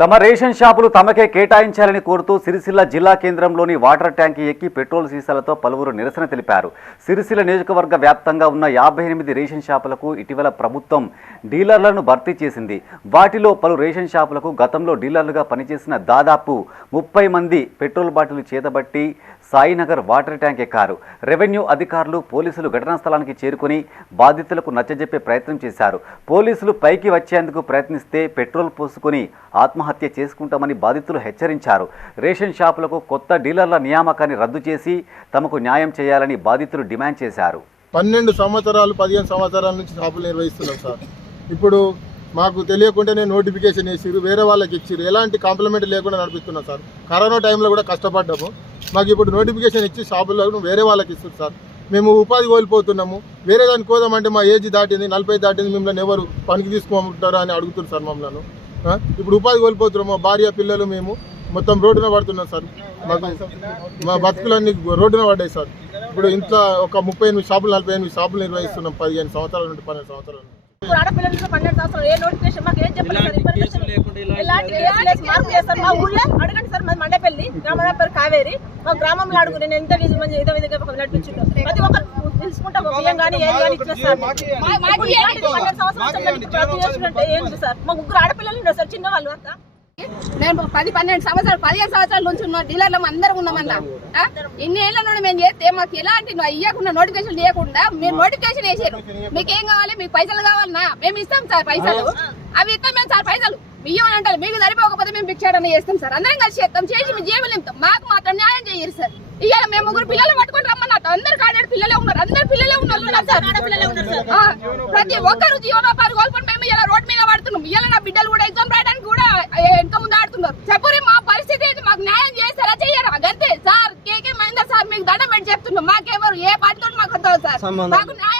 తమ రేషన్ షాపులు తమకే కేటాయించాలని కోరుతూ సిరిసిల్ల జిల్లా కేంద్రంలోని వాటర్ ట్యాంక్ ఎక్కి పెట్రోల్ సీసాలతో పలువురు నిరసన తెలిపారు. సిరిసిల్ల నియోజకవర్గ వ్యాప్తంగా ఉన్న యాభై ఎనిమిది రేషన్ షాపులకు ఇటీవల ప్రభుత్వం డీలర్లను భర్తీ చేసింది. వాటిలో పలు రేషన్ షాపులకు గతంలో డీలర్లుగా పనిచేసిన దాదాపు ముప్పై మంది పెట్రోల్ బాటిల్ చేతబట్టి సాయినగర్ వాటర్ ట్యాంక్ ఎక్కారు. రెవెన్యూ అధికారులు పోలీసులు ఘటనా స్థలానికి చేరుకుని బాధితులకు నచ్చజెప్పే ప్రయత్నం చేశారు. పోలీసులు పైకి వచ్చేందుకు ప్రయత్నిస్తే పెట్రోల్ పోసుకుని ఆత్మహత్య చేసుకుంటామని బాధితులు హెచ్చరించారు. రేషన్ షాపులకు కొత్త డీలర్ల నియామకాన్ని రద్దు చేసి తమకు న్యాయం చేయాలని బాధితులు డిమాండ్ చేశారు. పన్నెండు సంవత్సరాలు పదిహేను సంవత్సరాల నుంచి షాపులు నిర్వహిస్తున్నాం సార్. ఇప్పుడు మాకు తెలియకుండానే నోటిఫికేషన్ వేసిరు వేరే వాళ్ళకి ఇచ్చిరు ఎలాంటి కాంప్లిమెంట్ లేకుండా నడిపిస్తున్నాం సార్. కరోనా టైంలో కూడా కష్టపడ్డాము. మాకు ఇప్పుడు నోటిఫికేషన్ ఇచ్చి షాపుల్లో వేరే వాళ్ళకి ఇస్తారు సార్. మేము ఉపాధి కోల్పోతున్నాము. వేరే దానికి కోదామంటే మా ఏజ్ దాటింది నలభై దాటింది మిమ్మల్ని ఎవరు పనికి తీసుకోమంటారా అని అడుగుతున్నారు సార్ మమ్మల్ని. ఇప్పుడు ఉపాధి కోల్పోతున్నాము మా భార్య పిల్లలు మేము. మొత్తం రోడ్డున పడుతున్నాం సార్. మాకు మా బతుకులన్నీ రోడ్డున పడ్డాయి సార్. ఇప్పుడు ఇంట్లో ఒక ముప్పై ఎనిమిది షాపులు నలభై ఎనిమిది షాపులు నిర్వహిస్తున్నాం. పదిహేను సంవత్సరాల నుండి పన్నెండు సంవత్సరాల నుండి. ఇప్పుడు ఆడపిల్లలు పన్నెండు సంవత్సరాలు ఏ నోటిఫికేషన్ మాకు ఏం చెప్పలేదు సార్? ఇన్ఫర్మేషన్ మార్పు చేస్తారు. మా ఊళ్ళో అడగండి సార్. మాది మండపల్లి కావేరి. మా గ్రామంలో అడుగు నేను ఎంత వీధి మంది ఏదో విధంగా ప్రతి ఒక్కరు తెలుసుకుంటాం. బియ్యం కానీ ఏం కానీ ఇచ్చేస్తారు పన్నెండు సంవత్సరాలు ఏంటి సార్? మా ముగ్గురు ఆడపిల్లలు ఉన్నారు సార్. చిన్న వాళ్ళు అంతా నేను పది పన్నెండు సంవత్సరాలు పదిహేను సంవత్సరాల నుంచి ఉన్న డీలర్లు అందరం ఉన్నామన్నా? ఇన్ని ఏళ్ళ నుండి మేము చేస్తే మాకు ఎలాంటి ఇవ్వకుండా నోటిఫికేషన్ లేకుండా మీరు నోటిఫికేషన్ వేసారు. మీకు ఏం కావాలి? మీకు పైసలు కావాలన్నా మేము ఇస్తాం సార్ పైసలు. అవి ఇస్తాం మేము సార్ పైసలు. బియ్యం అంటారు. మీకు సరిపోకపోతే మేము భిక్షాటన చేస్తాం సార్. అందరం కలిసి చేస్తాం. చేసి మీ జేబులు నింపుతాం. మాకు మాత్రం న్యాయం చేయరు సార్. ఇవాళ మేము ముగ్గురు పిల్లలు పట్టుకొని రమ్మన్నట్టు అందరు కాడాడు పిల్లలే ఉన్నారు. అందరు పిల్లలే ఉన్నారు. సార్. ప్రతి ఒక్కరు జీవనోపాధి కోల్పోయి మేము ఇలా రోడ్ మీద పడుతున్నాం ఇలా నా బిడ్డలు కూడా ఎగ్జామ్ రాయడానికి కూడా ఎంత ముందు ఆడుతున్నారు చెప్పురి మా పరిస్థితి ఏంటి మాకు న్యాయం చేస్తారా చెయ్యరా చెప్తున్నాం మాకెవరు ఏ పార్టీతో మాకు వద్దు సార్ మాకు న్యాయం